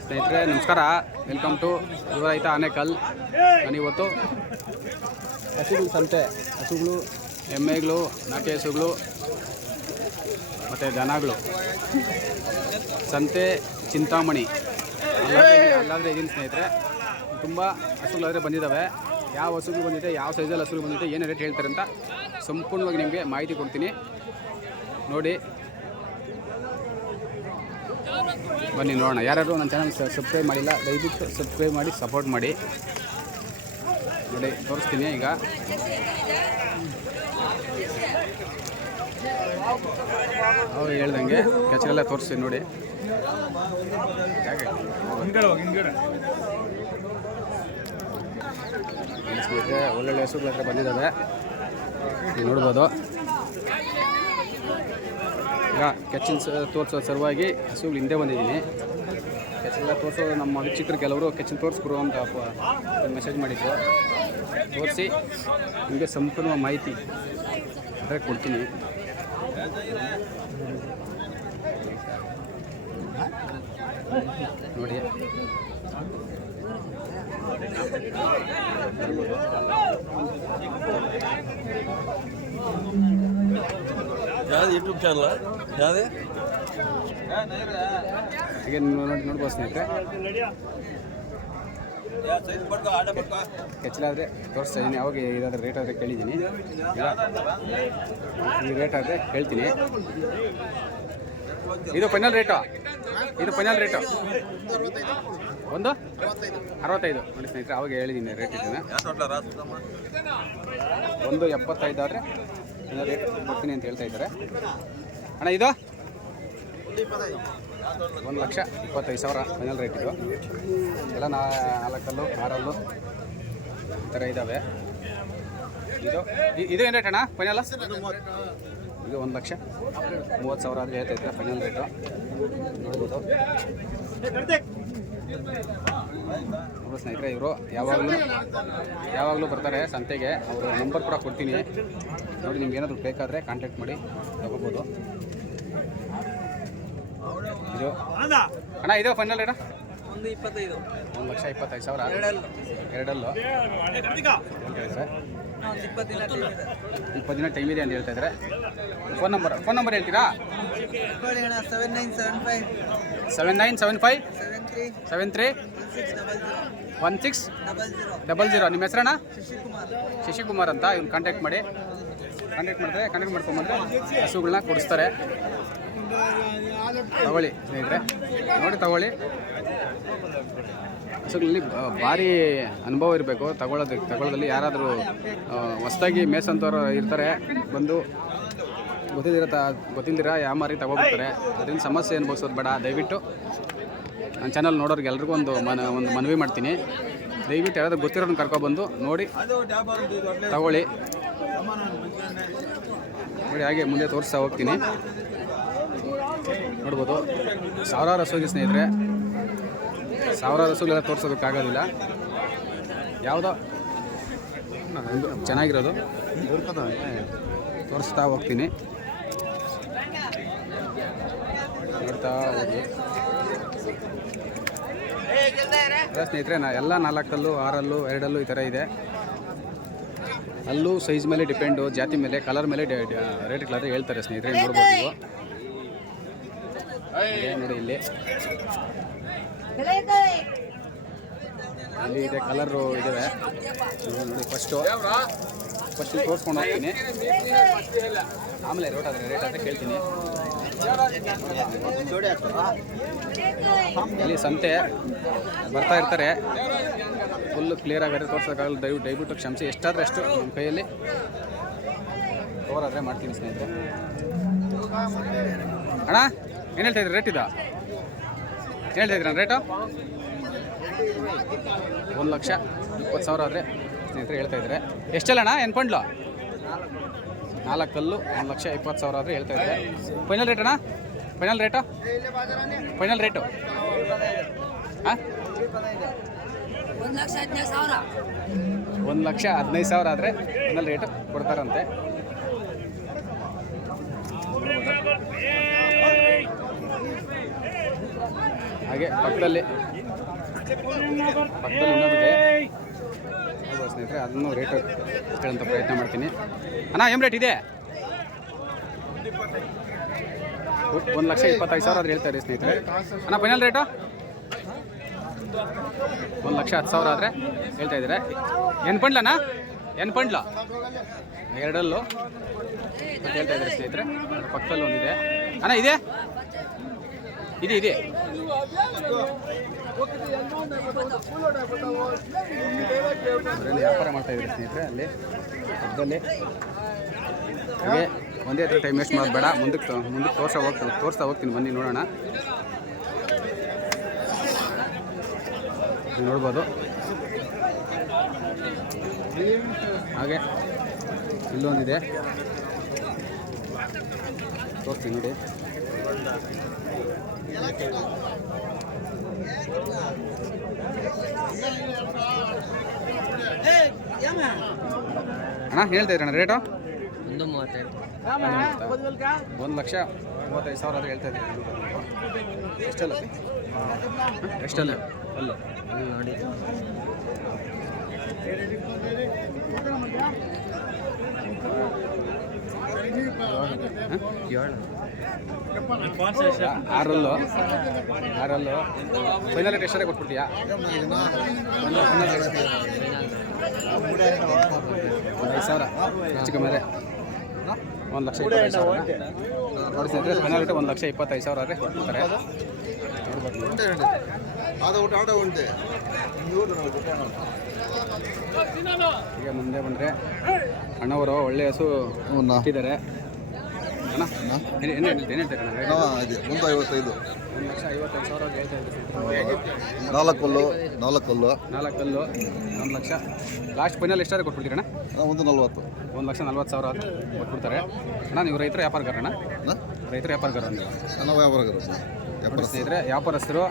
ಸ್ನೇಹಿತರೆ, ನಮಸ್ಕಾರ. Welcome to ಯುವರೈತ ಆನೆಕಲ್. ನಾನಿವತ್ತು ಹಸುಗಳು ಸಂತೆ. ಹಸುಗಳು, ಎಮ್ಮೆಗಳು ನಾಟಿ ಹಸುಗಳು ಮತ್ತು ದನಗಳು. ಸಂತೆ ಚಿಂತಾಮಣಿ. ಅಲ್ಲಾದ್ರೆ ಇದೀನಿ ಸ್ನೇಹಿತರೆ. ತುಂಬ ಹಸುಗಳಾದರೆ ಬಂದಿದ್ದಾವೆ ಯಾವ ಹಸುಗಳು ಬಂದಿದೆ, ಯಾವ ಸೈಜಲ್ಲಿ ಹಸುಗಳು ಬಂದಿದೆ, ಏನು ರೇಟ್ ಹೇಳ್ತಾರೆ ಅಂತ ಸಂಪೂರ್ಣವಾಗಿ ನಿಮಗೆ ಮಾಹಿತಿ ಕೊಡ್ತೀನಿ. ನೋಡಿ. ಬನ್ನಿ ನೋಡೋಣ. ಯಾರ್ಯಾರು ನನ್ನ ಚಾನಲ್ ಸಬ್ಸ್ಕ್ರೈಬ್ ಮಾಡಿಲ್ಲ, ದಯವಿಟ್ಟು ಸಬ್ಸ್ಕ್ರೈಬ್ ಮಾಡಿ ಸಪೋರ್ಟ್ ಮಾಡಿ. ನೋಡಿ, ತೋರಿಸ್ತೀನಿ ಈಗ. ಅವ್ರು ಹೇಳ್ದಂಗೆ ಕೆಚ್ಚಲೆಲ್ಲ ತೋರಿಸ್ತೀನಿ ನೋಡಿ. ಒಳ್ಳೊಳ್ಳೆ ಹಸುಗಳ ಹತ್ರ ಬಂದಿದ್ದಾವೆ. ನೋಡ್ಬೋದು. ಕೆಚ್ಚಿನ ತೋರಿಸೋ ಸಲುವಾಗಿ ಹಸುಗಳು ಹಿಂದೆ ಬಂದಿದ್ದೀನಿ. ಕೆಚ್ಚೆಲ್ಲ ತೋರಿಸೋ ನಮ್ಮ ವೀಕ್ಷಕರು ಕೆಲವರು ಕೆಚ್ಚಿನ ತೋರಿಸ್ಕೊಡು ಅಂತ ಮೆಸೇಜ್ ಮಾಡಿದ್ರು. ತೋರಿಸಿ ನಿಮಗೆ ಸಂಪೂರ್ಣ ಮಾಹಿತಿ ಅದೇ ಕೊಡ್ತೀನಿ. ನೋಡಿ. ಯೂಟ್ಯೂಬ್ ಚಾನಲ್ ಯಾವ್ದು? ಈಗ ನೋಡಿ ನೋಡ್ಬೋದು ಸ್ನೇಹಿತರೆ. ತೋರಿಸ್ತಾ ಇದ್ದೀನಿ ಅವಾಗ ಇದಾದ್ರೆ ರೇಟ್ ಆದರೆ ಕೇಳಿದ್ದೀನಿ. ಈ ರೇಟ್ ಆದರೆ ಹೇಳ್ತೀನಿ ಇದು ಫೈನಲ್ ರೇಟು ಇದು ಫೈನಲ್ ರೇಟು ಒಂದು? ಅರವತ್ತೈದು. ನೋಡಿ ಸ್ನೇಹಿತರೆ ಅವಾಗ ಹೇಳಿದ್ದೀನಿ ರೇಟ್ ಇದನ್ನು ಒಂದು ಎಪ್ಪತ್ತೈದು ಆದರೆ ರೇಟ್ ಬರ್ತೀನಿ ಅಂತ ಹೇಳ್ತಾ ಇದ್ದಾರೆ. ಅಣ್ಣ, ಇದು? ಒಂದು ಲಕ್ಷ ಇಪ್ಪತ್ತೈದು ಸಾವಿರ ಫೈನಲ್ ರೇಟ್ ಇದು. ಎಲ್ಲ ನಾ ನಾಲ್ಕಲ್ಲು, ಆರಲ್ಲು ಈ ಥರ ಇದ್ದಾವೆ ಇದು ಇದು ಏನು ರೇಟ್ ಅಣ್ಣ ಫೈನಲ್ ಇದು ಒಂದು ಲಕ್ಷ ಮೂವತ್ತು ಸಾವಿರ ಆದರೆ ಹೇಳ್ತಾ ಇದ್ದಾರೆ ಫೈನಲ್ ರೇಟು ನೋಡ್ಬೋದು. ಅವರು ಸ್ನೇಹಿತರೆ, ಇವರು ಯಾವಾಗಲೂ ಯಾವಾಗಲೂ ಬರ್ತಾರೆ ಸಂತೆಗೆ. ಅವರು ನಂಬರ್ ಕೂಡ ಕೊಡ್ತೀನಿ. ನೋಡಿ, ನಿಮ್ಗೆ ಏನಾದರೂ ಬೇಕಾದರೆ ಕಾಂಟ್ಯಾಕ್ಟ್ ಮಾಡಿ ತಗೋಬೋದು. ಇದು? ಅಣ್ಣ ಇದು ಫೈನಲ್ ಏನ? ಒಂದು ಇಪ್ಪತ್ತೈದು. ಒಂದು ಲಕ್ಷ ಇಪ್ಪತ್ತೈದು ಸಾವಿರ? ಎರಡಲ್ಲು. ಇಪ್ಪತ್ತು ದಿನ ಟೈಮ್ ಇದೆ. ಅಂತ ಹೇಳ್ತಾ ಇದ್ದಾರೆ ಫೋನ್ ನಂಬರ್ ಫೋನ್ ನಂಬರ್ ಹೇಳ್ತೀರಾ? Seven nine seven five seven nine seven five seven three seven three one six double zero ನಿಮ್ಮ ಹೆಸರಣ್ಣ? ಶಶಿಕುಮಾರ್. ಅಂತ ಇವ್ನು ಕಾಂಟ್ಯಾಕ್ಟ್ ಮಾಡಿ. ಕಾಂಟ್ಯಾಕ್ಟ್ ಮಾಡಿದ್ರೆ ಕಾಂಟ್ಯಾಕ್ಟ್ ಮಾಡ್ಕೊಂಬಂದ್ರೆ ಹಸುಗಳನ್ನ ಕೊಡಿಸ್ತಾರೆ. ತಗೊಳ್ಳಿ ಸ್ನೇಹಿತರೆ, ನೋಡಿ ತಗೊಳ್ಳಿ ಹಸುಗಳಲ್ಲಿ ಭಾರಿ ಅನುಭವ ಇರಬೇಕು. ತಗೊಳ್ಳೋದಕ್ಕೆ ತಗೊಳ್ಳೋದಲ್ಲಿ ಯಾರಾದರೂ ಹೊಸದಾಗಿ ಮೇಸಂತವ್ರು ಇರ್ತಾರೆ, ಬಂದು ಗೊತ್ತಿದ್ದೀರ ತ, ಗೊತ್ತಿಲ್ದಿರ ಯಾವ ಮಾರಿ ತಗೋಬಿಡ್ತಾರೆ. ಅದರಿಂದ ಸಮಸ್ಯೆ ಅನುಭವಿಸೋದು ಬೇಡ. ದಯವಿಟ್ಟು ನನ್ನ ಚಾನಲ್ ನೋಡೋರಿಗೆ ಎಲ್ರಿಗೂ ಒಂದು ಮನ, ಒಂದು ಮನವಿ ಮಾಡ್ತೀನಿ. ದಯವಿಟ್ಟು ಯಾರಾದರೂ ಗೊತ್ತಿರೋದನ್ನ ಕರ್ಕೊಬಂದು ನೋಡಿ. ತಗೊಳ್ಳಿ. ನೋಡಿ, ಹಾಗೆ ಮುಂದೆ ತೋರಿಸ್ತಾ ಹೋಗ್ತೀನಿ. ನೋಡ್ಬೋದು. ಸಾವಿರಾರು ಹಸುಗೆ ಸ್ನೇಹಿತರೆ, ಸಾವಿರಾರು ಹಸುಗಳೆಲ್ಲ ತೋರಿಸೋದಕ್ಕಾಗೋದಿಲ್ಲ. ಯಾವುದೋ? ಚೆನ್ನಾಗಿರೋದು. ತೋರಿಸ್ತಾ ಹೋಗ್ತೀನಿ. ನೋಡ್ತಾ ಹೋಗಿ. ಸ್ನೇಹಿತರೆ, ನಾ ಎಲ್ಲ ನಾಲ್ಕಲ್ಲೂ, ಆರಲ್ಲೂ, ಎರಡಲ್ಲೂ ಈ ಥರ ಇದೆ. ಅಲ್ಲೂ ಸೈಜ್ ಮೇಲೆ ಡಿಪೆಂಡು ಜಾತಿ ಮೇಲೆ ಕಲರ್ ಮೇಲೆ ರೇಟ್ಗಳಾದ್ರೆ ಹೇಳ್ತಾರೆ ಸ್ನೇಹಿತರೆ ನೋಡ್ಬೋದು ನೀವು. ನೋಡಿ ಇಲ್ಲಿ. ಅಲ್ಲಿ ಇದೆ ಕಲರು ಇದಾವೆ. ಫಸ್ಟು ಫಸ್ಟ್ ತೋರಿಸ್ಕೊಂಡು ಹೋಗ್ತೀನಿ. ಆಮೇಲೆ ರೇಟ್ ಆದರೆ ರೇಟ್ ಆದರೆ ಕೇಳ್ತೀನಿ. ಇಲ್ಲಿ ಸಂತೆ ಬರ್ತಾ ಇರ್ತಾರೆ. ಫುಲ್ಲು ಕ್ಲಿಯರ್ ಆಗಾದ್ರೆ ತೋರ್ಸೋಕ್ಕಾಗಲ್ಲ. ದಯವಿಟ್ಟು ದಯವಿಟ್ಟು ಕ್ಷಮಿಸಿ. ಎಷ್ಟಾದರೆ ಅಷ್ಟು ನಮ್ಮ ಕೈಯಲ್ಲಿ. ಆದರೆ ಮಾಡ್ತೀನಿ ಸ್ನೇಹಿತರೆ. ಅಣ್ಣ, ಏನು ಹೇಳ್ತಾ ಇದ್ರಿ? ರೇಟ್ ಇದಾ? ಏನು ಹೇಳ್ತಾ ಇದ್ರಣ್ಣ ರೇಟು ಒಂದು ಲಕ್ಷ ಇಪ್ಪತ್ತು ಸಾವಿರ ಆದರೆ ಸ್ನೇಹಿತರೆ ಹೇಳ್ತಾ ಇದ್ದಾರೆ. ಎಷ್ಟಲ್ಲ ಅಣ್ಣ ನಾಲ್ಕು ಕಲ್ಲು ಒಂದು ಲಕ್ಷ ಇಪ್ಪತ್ತು ಸಾವಿರ ಆದರೆ ಹೇಳ್ತಾ ಇದ್ದಾರೆ. ಫೈನಲ್ ರೇಟ್ ಅಣ್ಣ? ಫೈನಲ್ ರೇಟು ಫೈನಲ್ ರೇಟು ಹಾಂ? ಒಂದು ಲಕ್ಷ ಹದಿನೈದು ಸಾವಿರ. ಒಂದು ಲಕ್ಷ ಹದಿನೈದು ಸಾವಿರ ಆದರೆ ಫೈನಲ್ ರೇಟ್ ಕೊಡ್ತಾರಂತೆ. ಹಾಗೆ ಪಕ್ಕದಲ್ಲಿ ಪಕ್ಕದಲ್ಲಿ ಸ್ನೇಹಿತರೆ, ಅದನ್ನು ರೇಟ್ ಕೇಳೋಂಥ ಪ್ರಯತ್ನ ಮಾಡ್ತೀನಿ. ಅಣ್ಣ, ಏನು ರೇಟ್ ಇದೆ? ಒಂದು ಲಕ್ಷ ಇಪ್ಪತ್ತೈದು ಸಾವಿರ ಆದ್ರೆ ಹೇಳ್ತಾರೆ ಸ್ನೇಹಿತರೆ. ಅಣ್ಣ ಫೈನಲ್ ರೇಟು ಒಂದು ಲಕ್ಷ ಹತ್ತು ಸಾವಿರ ಆದರೆ ಹೇಳ್ತಾ ಇದ್ದೀರಾ ಏನು ಪಂಡ್ಲನ? ಏನು ಪಂಡ್ಲ? ಎರಡಲ್ಲೂ. ಹೇಳ್ತಾ ಇದ್ದಾರೆ ಸ್ನೇಹಿತರೆ, ಪಕ್ಕದಲ್ಲಿ ಒಂದಿದೆ. ಅಣ್ಣ, ಇದೆ? ಇದೆ ಇದೆ. ಅದರಲ್ಲಿ ವ್ಯಾಪಾರ ಮಾಡ್ತಾ ಇದ್ದಾರೆ ಸ್ನೇಹಿತರೆ, ಅಲ್ಲಿ, ಪಕ್ಕದಲ್ಲಿ. ಒಂದೇ ಹತ್ರ ಟೈಮ್ ವೇಸ್ಟ್ ಮಾಡೋದು ಬೇಡ ಮುಂದಕ್ಕೆ ಮುಂದಕ್ಕೆ ತೋರ್ಸ ಹೋಗ್ತೀನಿ ತೋರಿಸ್ತಾ ಹೋಗ್ತೀನಿ. ಬನ್ನಿ ನೋಡೋಣ. ನೋಡ್ಬೋದು. ಹಾಗೆ ಇಲ್ಲೊಂದಿದೆ. ತೋರಿಸ್ತೀನಿ ನೋಡಿ. ಅಣ್ಣ ಹೇಳ್ತಾ ಇದ್ರಣ್ಣ ರೇಟು? ಒಂದು ಮೂವತ್ತೈದು. ಒಂದು ಲಕ್ಷ ಮೂವತ್ತೈದು ಸಾವಿರ ಆದರೆ ಹೇಳ್ತಾ ಇದ್ದೀನಿ ಎಷ್ಟಲ್ಲ ಎಷ್ಟಲ್ಲ ಅಲ್ಲ ನೋಡಿ ಏಳು ಆರಲ್ಲು ಆರಲ್ಲು ಫೈನಲ್ ಎಷ್ಟೇ ಕೊಟ್ಬಿಡ್ತೀಯಾ ಒಂದು ಐದು ಸಾವಿರ ಹೆಚ್ಚು ಕಮ್ಮಿ ಒಂದು ಲಕ್ಷ ಇಪ್ಪತ್ತೈದು ಸಾವಿರ ನೋಡಿ ಸ್ನೇಹಿತರೆ ಫೈನಲ್ ರೇಟ್ ಒಂದು ಲಕ್ಷ ಇಪ್ಪತ್ತೈದು ಸಾವಿರ ಆದರೆ ಕೊಡ್ತಾರೆ. ಈಗ ಮುಂದೆ ಬಂದರೆ ಅಣ್ಣವರು ಒಳ್ಳೆಯ ಹಸು ಇಟ್ಟಿದ್ದಾರೆ. ಅಣ್ಣ? ಏನು ಏನು ಹೇಳ್ತೀನಿ ಏನು ಹೇಳ್ತಾರೆ ಅಣ್ಣ? rate? ಒಂದು ಐವತ್ತೈದು ಒಂದು ಲಕ್ಷ ಐವತ್ತೈದು ಸಾವಿರ ಅಂತ ಹೇಳ್ತಾ ಇದ್ದಾರೆ ನಾಲ್ಕಲ್ಲು ನಾಲ್ಕಲ್ಲು. ನಾಲ್ಕಲ್ಲು ಒಂದು ಲಕ್ಷ. ಲಾಸ್ಟ್ ಫೈನಲ್ ಎಷ್ಟಾದ್ರೆ ಒಂದು ನಲ್ವತ್ತು. ಒಂದು ಲಕ್ಷ ನಲ್ವತ್ತು ಸಾವಿರ ಕೊಟ್ಬಿಡ್ತಾರೆ. ಅಣ್ಣ ನೀವು ರೈತರ ವ್ಯಾಪಾರಗಾರಣ್ಣ ರೈತರ ವ್ಯಾಪಾರಗಾರ ನೀವು ನಾವು ವ್ಯಾಪಾರಗಾರ ವ್ಯಾಪಾರ ಸ್ನೇಹಿತರೆ ವ್ಯಾಪಾರಸ್ಥರು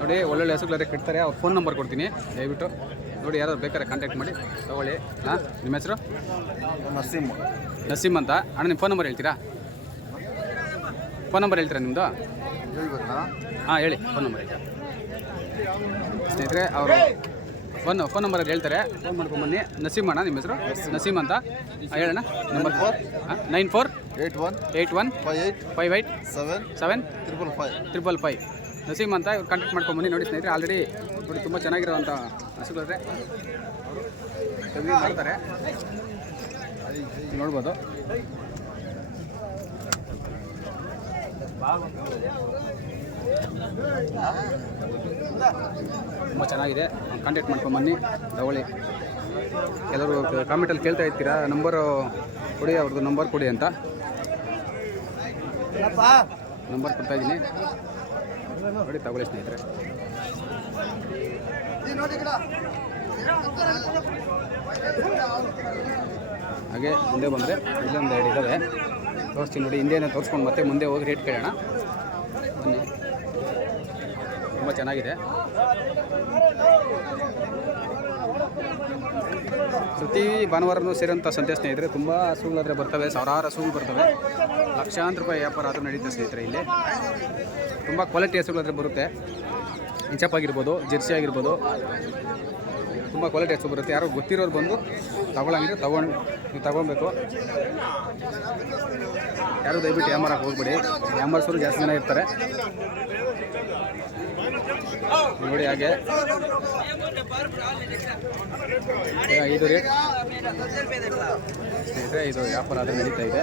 ನೋಡಿ ಒಳ್ಳೊಳ್ಳೆ ಹಸುಗಳಾದ್ರೆ ಕಟ್ತಾರೆ ಅವ್ರ ಫೋನ್ ನಂಬರ್ ಕೊಡ್ತೀನಿ. ದಯವಿಟ್ಟು ನೋಡಿ ಯಾರಾದ್ರು ಬೇಕಾದ್ರೆ ಕಾಂಟ್ಯಾಕ್ಟ್ ಮಾಡಿ. ತಗೊಳ್ಳಿ. ಹಾಂ ನಿಮ್ಮ ಹೆಸರು? ನಸೀಮ್. ನಸೀಮ್ ಅಂತ. ಅಣ್ಣ ನಿಮ್ಮ ಫೋನ್ ನಂಬರ್ ಹೇಳ್ತೀರಾ? ಫೋನ್ ನಂಬರ್ ಹೇಳ್ತೀರಾ ನಿಮ್ಮದು ಹಾಂ ಹೇಳಿ. ಫೋನ್ ನಂಬರ್ ಹೇಳ್ತೀರಾ? ಸ್ನೇಹಿತರೆ ಅವರು ಫೋನ್ ಫೋನ್ ನಂಬರ್ ಹೇಳ್ತಾರೆ. ಫೋನ್ ಮಾಡ್ಕೊಂಬನ್ನಿ ನಸೀಮ್ ಅಣ್ಣ ನಿಮ್ಮ ಹೆಸರು? ನಸೀಮ್. ಅಂತ. ಹಾಂ, ಹೇಳಣ್ಣ. Number four. Nine four. Eight one. Eight one. Five eight five eight seven. Seven. Triple five. Triple five. Naseem ಅಂತ ಇವ್ರು ಕಾಂಟ್ಯಾಕ್ಟ್ ಮಾಡ್ಕೊಂಬನ್ನಿ ನೋಡಿ ಸ್ನೇಹಿತರೆ ಆಲ್ರೆಡಿ ನೋಡಿ ತುಂಬ ಚೆನ್ನಾಗಿರೋವಂಥ ಹಸುಗಳಿದೆ ಮಾಡ್ತಾರೆ. ನೋಡ್ಬೋದು. ತುಂಬ ಚೆನ್ನಾಗಿದೆ. ಕಾಂಟ್ಯಾಕ್ಟ್ ಮಾಡ್ಕೊಂಬನ್ನಿ ತಗೊಳ್ಳಿ ಎಲ್ಲರೂ ಕಾಮೆಂಟಲ್ಲಿ ಕೇಳ್ತಾ ಇರ್ತೀರಾ? ನಂಬರು ಕೊಡಿ ಅವ್ರದ್ದು ನಂಬರ್ ಕೊಡಿ ಅಂತ. ನಂಬರ್ ಕೊಡ್ತಾ ಇದ್ದೀನಿ. ನೋಡಿ ತಗೊಳ್ಳಿ ಸ್ನೇಹಿತರೆ. ಹಾಗೆ ಮುಂದೆ ಬಂದರೆ ಇಲ್ಲೊಂದು ಎರಡು ಇದ್ದಾವೆ ತೋರಿಸ್ತೀನಿ ನೋಡಿ ಹಿಂದೆನೇ ತೋರಿಸ್ಕೊಂಡು ಮತ್ತೆ ಮುಂದೆ ಹೋಗಿ ರೇಟ್ ಕೇಳೋಣ. ಬನ್ನಿ. ತುಂಬ ಚೆನ್ನಾಗಿದೆ. ಪ್ರತಿ ಭಾನುವಾರನೂ ಸೇರೋಂಥ ಸಂತೆ ಸ್ನೇಹಿತರೆ, ತುಂಬ ಹಸುಗಳಾದರೆ ಬರ್ತವೆ, ಸಾವಿರಾರು ಹಸುಗಳು ಬರ್ತವೆ. ಲಕ್ಷಾಂತರ ರೂಪಾಯಿ ವ್ಯಾಪಾರ ಆದರೂ ನಡೀತದೆ ಸ್ನೇಹಿತರೆ ಇಲ್ಲಿ. ತುಂಬ ಕ್ವಾಲಿಟಿ ಹಸುಗಳಾದರೆ ಬರುತ್ತೆ. ಇಂಚಪ್ ಆಗಿರ್ಬೋದು ಜೆರ್ಸಿ ಆಗಿರ್ಬೋದು. ತುಂಬ ಕ್ವಾಲಿಟಿ ಹಸು ಬರುತ್ತೆ. ಯಾರೋ ಗೊತ್ತಿರೋರು ಬಂದು ತಗೊಳ್ಳಂಗಿದ್ರೆ ತಗೊಂಡು, ನೀವು ತಗೊಬೇಕು ಯಾರು ದಯವಿಟ್ಟು ಯಾಮಾರಕ್ಕೆ ಹೋಗ್ಬೇಡಿ. ಯಾಮರ್ಸೋರು ಜಾಸ್ತಿ ಜನ ಇರ್ತಾರೆ. ನೋಡಿ ಹಾಗೆ. ಇದು ರೇಟ್ ಸ್ನೇಹಿತರೆ ಇದು ವ್ಯಾಪಾರ ಆದರೆ ನಡೀತಾ ಇದೆ.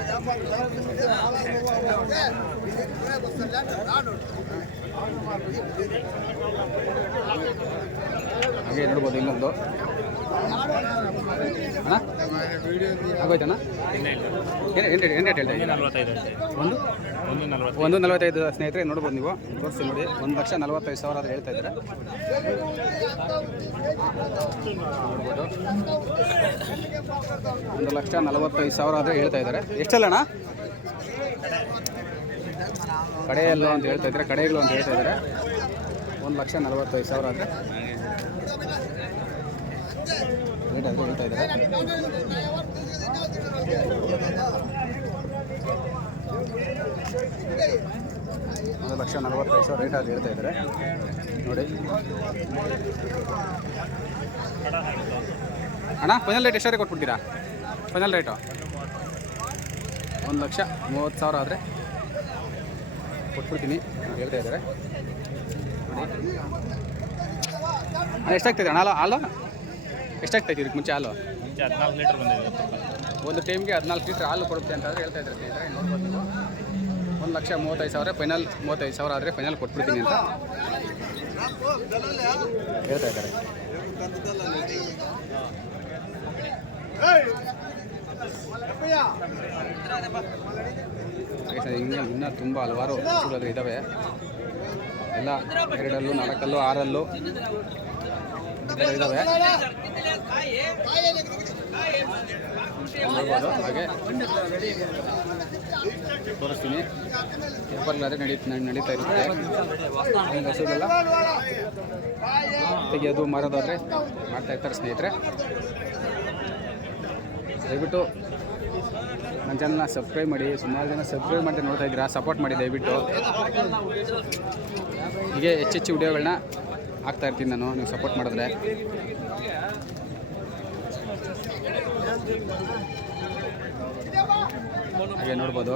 ಹಾಗೆ ನೋಡ್ಬೋದು ಇನ್ನೊಂದು. ಅಣ್ಣ? ಆಗೋಯ್ತಣ್ಣ? ಏನು ಏನು ರೇಟ್ ಹೇಳ್ತಾ ಒಂದು? ಒಂದು ನಲವತ್ತೈದು. ಸ್ನೇಹಿತರೆ, ನೋಡ್ಬೋದು ನೀವು. ತೋರಿಸಿ ನೋಡಿ. ಒಂದು ಲಕ್ಷ ನಲವತ್ತೈದು ಸಾವಿರ ಆದರೆ ಹೇಳ್ತಾ ಇದ್ದಾರೆ. ನೋಡ್ಬೋದು ಒಂದು ಲಕ್ಷ ನಲವತ್ತೈದು ಸಾವಿರ ಆದರೆ ಹೇಳ್ತಾ ಇದ್ದಾರೆ. ಎಷ್ಟಲ್ಲಣ್ಣ? ಕಡೆಯಲ್ಲೋ ಅಂತ ಹೇಳ್ತಾ ಇದ್ದಾರೆ. ಕಡೆಗಳು ಅಂತ ಹೇಳ್ತಾ ಇದ್ದಾರೆ. ಒಂದು ಲಕ್ಷ ನಲವತ್ತೈದು ಸಾವಿರ ಆದರೆ ಹೇಳ್ತಾ ಇದ್ದಾರೆ. ಒಂದು ಲಕ್ಷ ನಲವತ್ತೈದು ಸಾವಿರ ರೇಟ್ ಅದು ಹೇಳ್ತಾ ಇದ್ದಾರೆ. ನೋಡಿ. ಅಣ್ಣ ಫೈನಲ್ ರೇಟ್ ಎಷ್ಟಾದ್ರೆ ಕೊಟ್ಬಿಡ್ತೀರಾ? ಫೈನಲ್ ರೇಟು ಒಂದು ಲಕ್ಷ ಮೂವತ್ತು ಸಾವಿರ ಆದರೆ ಕೊಟ್ಬಿಡ್ತೀನಿ ಹೇಳ್ತಾ ಇದ್ದಾರೆ. ಎಷ್ಟಾಗ್ತದೆ ಅಣ್ಣ ಹಾಲು ಹಾಲು? ಎಷ್ಟಾಗ್ತೈತೆ ಇದಕ್ಕೆ ಮುಂಚೆ ಹಾಲು? ಹದಿನಾಲ್ಕು ಲೀಟ್ರ್ ಬಂದಿದೆ ಒಂದು ಟೈಮ್ಗೆ ಹದಿನಾಲ್ಕು ಲೀಟ್ರ್ ಹಾಲು ಕೊಡುತ್ತೆ ಅಂತಂದರೆ ಹೇಳ್ತಾ ಇದ್ದಾರೆ ಸ್ನೇಹಿತರೆ ನೋಡ್ಬೋದು ಒಂದು ಲಕ್ಷ ಮೂವತ್ತೈದು ಸಾವಿರ, ಫೈನಲ್ ಮೂವತ್ತೈದು ಸಾವಿರ ಆದರೆ ಫೈನಲ್ ಕೊಟ್ಬಿಡ್ತೀನಿ ಅಂತ. ಹೇಳ್ತಾ ಇದ್ದಾರೆ. ಇನ್ನೂ ಇನ್ನೂ ತುಂಬ ಹಲವಾರು ಹಸುಗಳು ಇದ್ದಾವೆ ಎಲ್ಲ ಎರಡಲ್ಲೂ ನಾಲ್ಕಲ್ಲೂ ಆರಲ್ಲೂ ಇದ್ದಾವೆ ಹಾಗೆ ತೋರಿಸ್ತೀನಿ ಪೇಪರ್ಗಳಾದರೆ ನಡೀತ ನಡೀತಾ ಇರುತ್ತೆ. ಹಸುಗಳೆಲ್ಲ ತೆಗೆಯೋದು, ಮಾರೋದಾದರೆ ಮಾಡ್ತಾ ಇರ್ತಾರೆ ಸ್ನೇಹಿತರೆ. ದಯವಿಟ್ಟು ನನ್ನ ಚಾನಲ್ನ ಸಬ್ಸ್ಕ್ರೈಬ್ ಮಾಡಿ. ಸುಮಾರು ಜನ ಸಬ್ಸ್ಕ್ರೈಬ್ ಮಾಡಿ ನೋಡ್ತಾ ಇದ್ದೀರಾ ಸಪೋರ್ಟ್ ಮಾಡಿ ದಯವಿಟ್ಟು. ಹೀಗೆ ಹೆಚ್ಚೆಚ್ಚು ವಿಡಿಯೋಗಳನ್ನ ಹಾಕ್ತಾ ಇರ್ತೀನಿ ನಾನು, ನೀವು ಸಪೋರ್ಟ್ ಮಾಡಿದ್ರೆ. ಹಾಗೆ ನೋಡ್ಬೋದು.